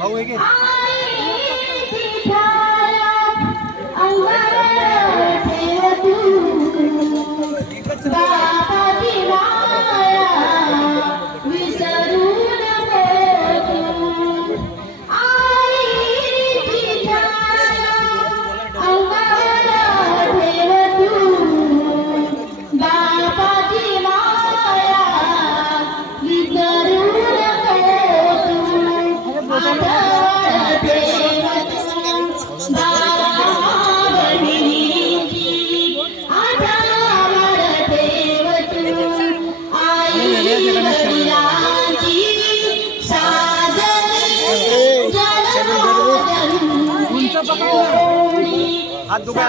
Oh, again. হাত দুটো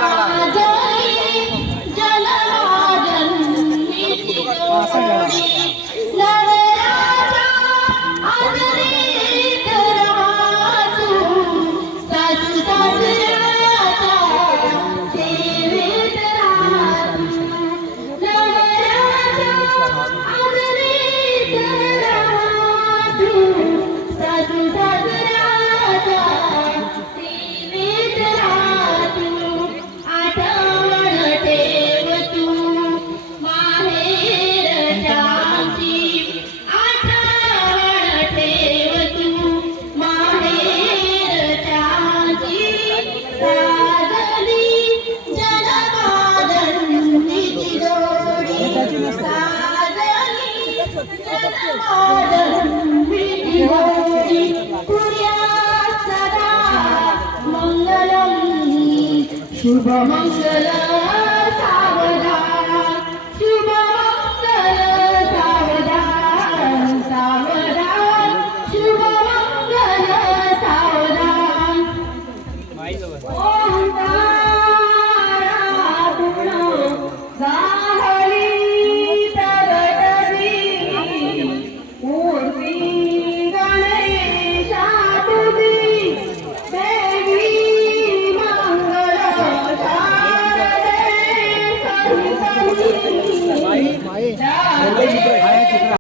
Thank you. शुभमङ्गला